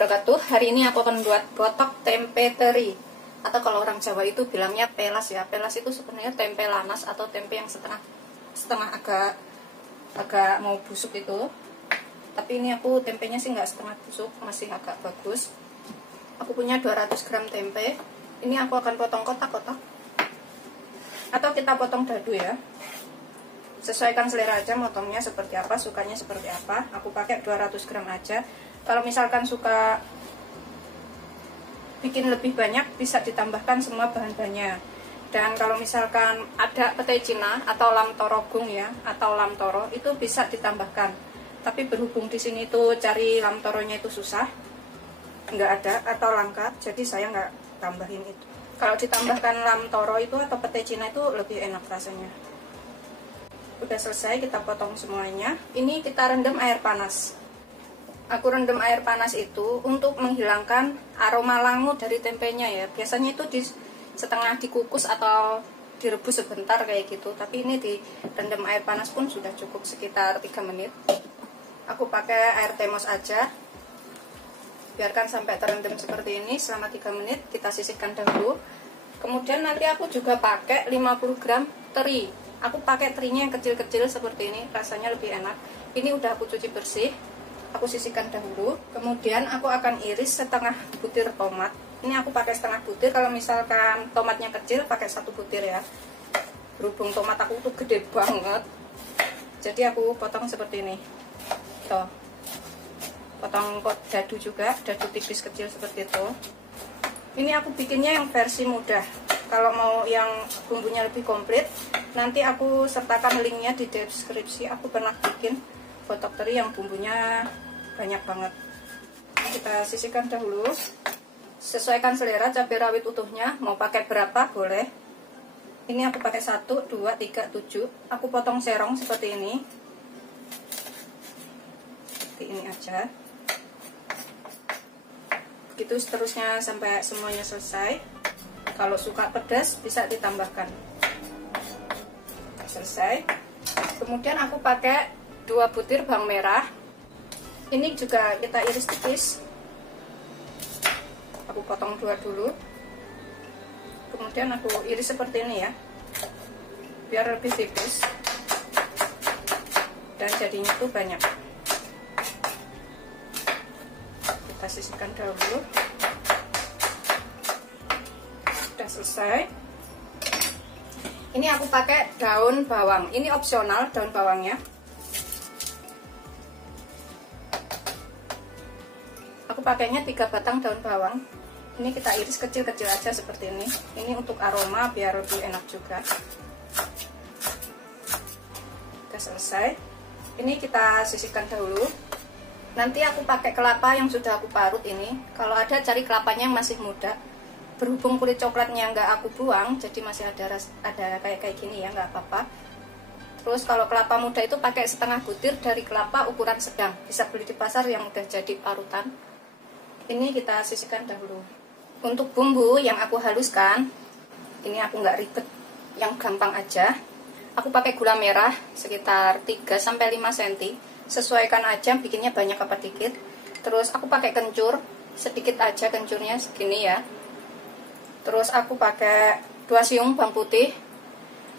wabarakatuh. Hari ini aku akan buat botok tempe teri, atau kalau orang Jawa itu bilangnya pelas ya. Pelas itu sebenarnya tempe lanas atau tempe yang setengah agak mau busuk itu. Tapi ini aku tempenya sih nggak setengah busuk, masih agak bagus. Aku punya 200 gram tempe. Ini aku akan potong kotak-kotak, atau kita potong dadu ya. Sesuaikan selera aja motongnya seperti apa, sukanya seperti apa. Aku pakai 200 gram aja. Kalau misalkan suka bikin lebih banyak, bisa ditambahkan semua bahan-bahannya. Dan kalau misalkan ada petai Cina atau lam torogung ya, atau lam toro, itu bisa ditambahkan. Tapi berhubung di sini tuh cari lam toronya itu susah, nggak ada atau langka, jadi saya nggak tambahin itu. Kalau ditambahkan lam toro itu atau petai Cina itu lebih enak rasanya. Udah selesai, kita potong semuanya. Ini kita rendam air panas. Aku rendam air panas itu untuk menghilangkan aroma langu dari tempenya ya. Biasanya itu setengah dikukus atau direbus sebentar kayak gitu. Tapi ini direndam air panas pun sudah cukup, sekitar 3 menit. Aku pakai air temos aja. Biarkan sampai terendam seperti ini selama 3 menit. Kita sisihkan dahulu. Kemudian nanti aku juga pakai 50 gram teri. Aku pakai terinya yang kecil-kecil seperti ini, rasanya lebih enak. Ini udah aku cuci bersih. Aku sisihkan dahulu. Kemudian aku akan iris setengah butir tomat. Ini aku pakai setengah butir. Kalau misalkan tomatnya kecil, pakai 1 butir ya. Berhubung tomat aku tuh gede banget, jadi aku potong seperti ini. Tuh, potong kok dadu juga, dadu tipis kecil seperti itu. Ini aku bikinnya yang versi mudah. Kalau mau yang bumbunya lebih komplit, nanti aku sertakan linknya di deskripsi. Aku pernah bikin botok teri yang bumbunya banyak banget. Kita sisihkan dahulu. Sesuaikan selera cabai rawit utuhnya, mau pakai berapa boleh. Ini aku pakai 1, 2, 3, 7. Aku potong serong seperti ini. Seperti ini aja. Begitu seterusnya sampai semuanya selesai. Kalau suka pedas bisa ditambahkan. Selesai. Kemudian aku pakai 2 butir bawang merah. Ini juga kita iris tipis. Aku potong 2 dulu. Kemudian aku iris seperti ini ya, biar lebih tipis dan jadinya tuh banyak. Kita sisihkan dahulu. Sudah selesai. Ini aku pakai daun bawang. Ini opsional daun bawangnya. Aku pakainya 3 batang daun bawang. Ini kita iris kecil-kecil aja seperti ini. Ini untuk aroma biar lebih enak juga. Sudah selesai. Ini kita sisihkan dahulu. Nanti aku pakai kelapa yang sudah aku parut ini. Kalau ada cari kelapanya yang masih muda. Berhubung kulit coklatnya nggak aku buang, jadi masih ada kayak gini ya, nggak apa-apa. Terus kalau kelapa muda itu pakai setengah butir dari kelapa ukuran sedang. Bisa beli di pasar yang udah jadi parutan. Ini kita sisihkan dahulu. Untuk bumbu yang aku haluskan, ini aku nggak ribet, yang gampang aja. Aku pakai gula merah sekitar 3-5 cm. Sesuaikan aja bikinnya banyak apa dikit. Terus aku pakai kencur, sedikit aja kencurnya segini ya. Terus aku pakai 2 siung bawang putih,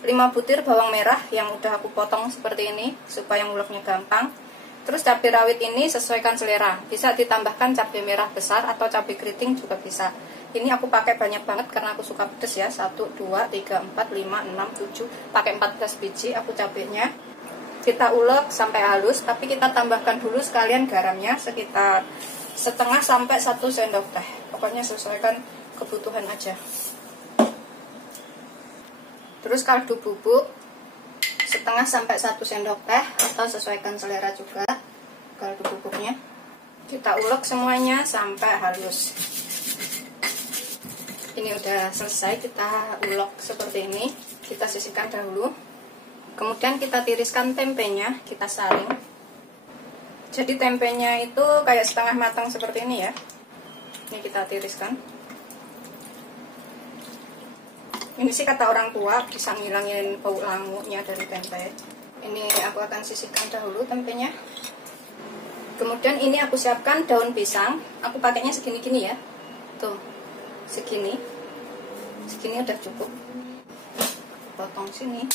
5 butir bawang merah yang udah aku potong seperti ini supaya nguleknya gampang. Terus cabai rawit ini sesuaikan selera, bisa ditambahkan cabai merah besar atau cabai keriting juga bisa. Ini aku pakai banyak banget karena aku suka pedas ya. 1, 2, 3, 4, 5, 6, 7, pakai 14 biji aku cabainya. Kita ulek sampai halus, tapi kita tambahkan dulu sekalian garamnya sekitar setengah sampai 1 sendok teh. Pokoknya sesuaikan kebutuhan aja. Terus kaldu bubuk setengah sampai 1 sendok teh atau sesuaikan selera juga kaldu bubuknya. Kita ulek semuanya sampai halus. Ini udah selesai, kita ulek seperti ini. Kita sisihkan dahulu. Kemudian kita tiriskan tempenya, kita saring. Jadi tempenya itu kayak setengah matang seperti ini ya. Ini kita tiriskan. Ini sih kata orang tua bisa ngilangin bau langunya dari tempe. Ini aku akan sisihkan dahulu tempenya. Kemudian ini aku siapkan daun pisang. Aku pakainya segini-gini ya. Tuh, segini. Segini udah cukup. Potong sini.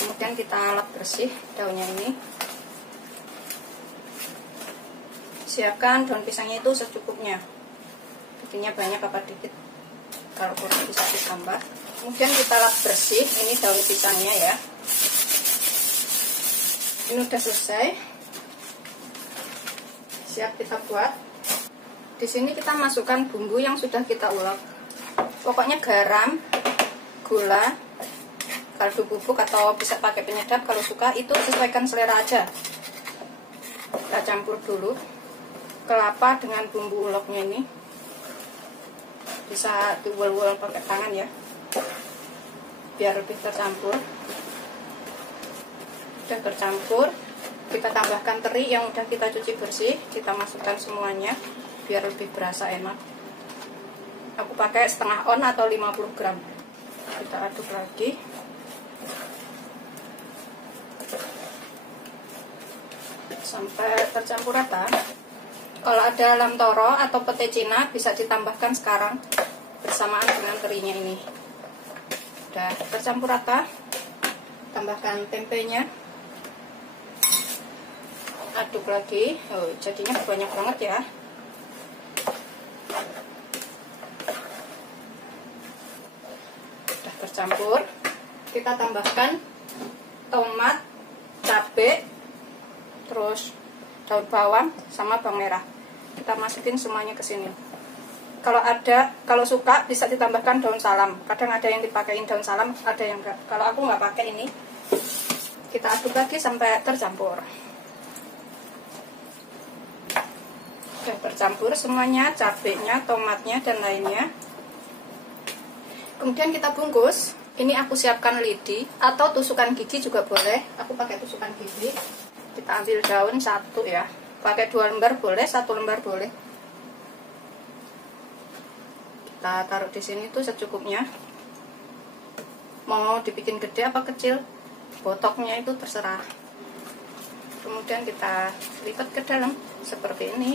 Kemudian kita lap bersih daunnya ini. Siapkan daun pisangnya itu secukupnya. Bikinnya banyak apa dikit. Kalau kurang bisa ditambah. Kemudian kita lap bersih. Ini daun pisangnya ya. Ini udah selesai. Siap kita buat. Di sini kita masukkan bumbu yang sudah kita ulek. Pokoknya garam, gula, kaldu bubuk atau bisa pakai penyedap kalau suka, itu sesuaikan selera aja. Kita campur dulu. Kelapa dengan bumbu uleknya ini. Bisa diulek pakai tangan ya. Biar lebih tercampur. Sudah tercampur. Kita tambahkan teri yang udah kita cuci bersih. Kita masukkan semuanya biar lebih berasa enak. Aku pakai setengah on atau 50 gram. Kita aduk lagi. Sampai tercampur rata. Kalau ada lam toro atau pete Cina bisa ditambahkan sekarang bersamaan dengan terinya ini. Udah tercampur rata. Tambahkan tempenya. Aduk lagi. Oh, jadinya banyak banget ya. Udah tercampur. Kita tambahkan tomat, cabai, terus daun bawang sama bawang merah. Kita masukin semuanya ke sini. Kalau suka bisa ditambahkan daun salam. Kadang ada yang dipakein daun salam, ada yang enggak. Kalau aku nggak pakai ini. Kita aduk lagi sampai tercampur. Sudah tercampur semuanya, cabenya, tomatnya, dan lainnya. Kemudian kita bungkus. Ini aku siapkan lidi atau tusukan gigi juga boleh. Aku pakai tusukan gigi. Kita ambil daun satu ya. Pakai 2 lembar boleh, 1 lembar boleh. Kita taruh di sini tuh secukupnya. Mau dibikin gede apa kecil, botoknya itu terserah. Kemudian kita lipat ke dalam seperti ini.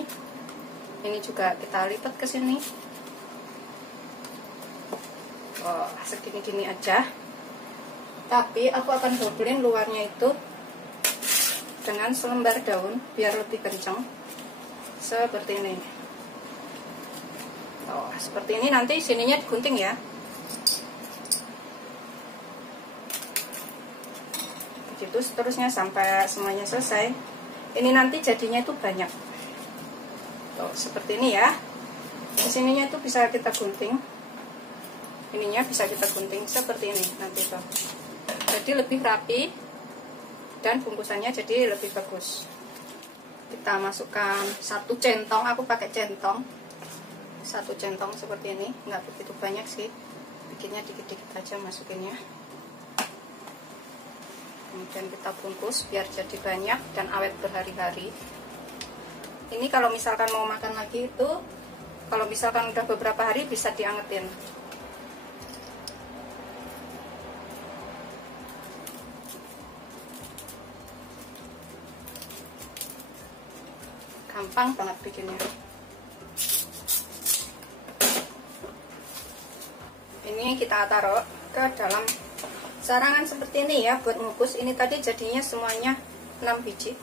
Ini juga kita lipat ke sini. Oh, segini-gini aja. Tapi aku akan dobelin luarnya itu dengan selembar daun biar lebih kencang. Seperti ini. Oh, seperti ini nanti sininya digunting ya. Begitu seterusnya sampai semuanya selesai. Ini nanti jadinya itu banyak. Tuh, seperti ini ya. Di sininya itu bisa kita gunting. Ininya bisa kita gunting seperti ini nanti tuh. Jadi lebih rapi dan bungkusannya jadi lebih bagus. Kita masukkan 1 centong, aku pakai centong. 1 centong seperti ini, nggak begitu banyak sih. Bikinnya dikit-dikit aja masukinnya. Kemudian kita bungkus biar jadi banyak dan awet berhari-hari. Ini kalau misalkan mau makan lagi itu, kalau misalkan udah beberapa hari bisa diangetin. Gampang banget bikinnya. Ini kita taruh ke dalam sarangan seperti ini ya buat ngukus. Ini tadi jadinya semuanya 6 biji.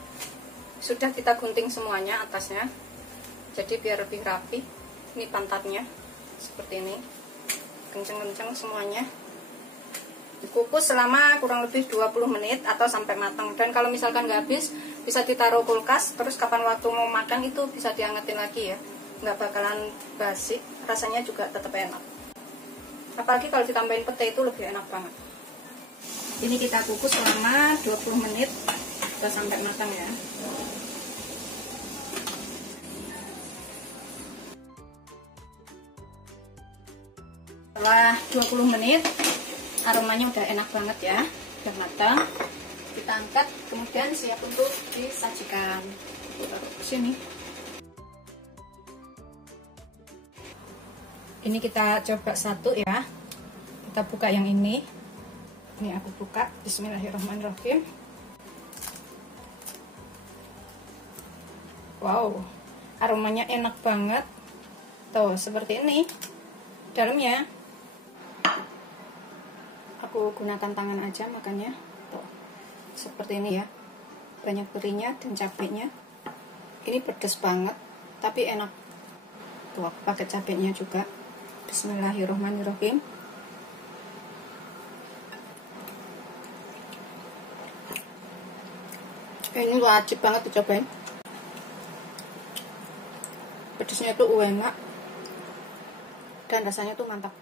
Sudah kita gunting semuanya atasnya. Jadi biar lebih rapi. Ini pantatnya seperti ini. Kenceng-kenceng semuanya. Dikukus selama kurang lebih 20 menit atau sampai matang. Dan kalau misalkan nggak habis, bisa ditaruh kulkas. Terus kapan waktu mau makan itu bisa diangetin lagi ya. Nggak bakalan basi. Rasanya juga tetap enak. Apalagi kalau ditambahin pete itu lebih enak banget. Ini kita kukus selama 20 menit kita sampai matang ya. Setelah 20 menit aromanya udah enak banget ya, udah matang. Kita angkat, kemudian siap untuk disajikan. Taruh ke sini. Ini kita coba satu ya. Kita buka yang ini. Ini aku buka. Bismillahirrahmanirrahim. Wow, aromanya enak banget. Tuh, seperti ini dalamnya. Aku gunakan tangan aja makannya. Tuh, seperti ini ya. Banyak terinya dan cabenya. Ini pedas banget, tapi enak. Tuh, aku pakai cabenya juga. Bismillahirrahmanirrahim. Ini wajib banget dicobain. Pedasnya itu enak dan rasanya tuh mantap.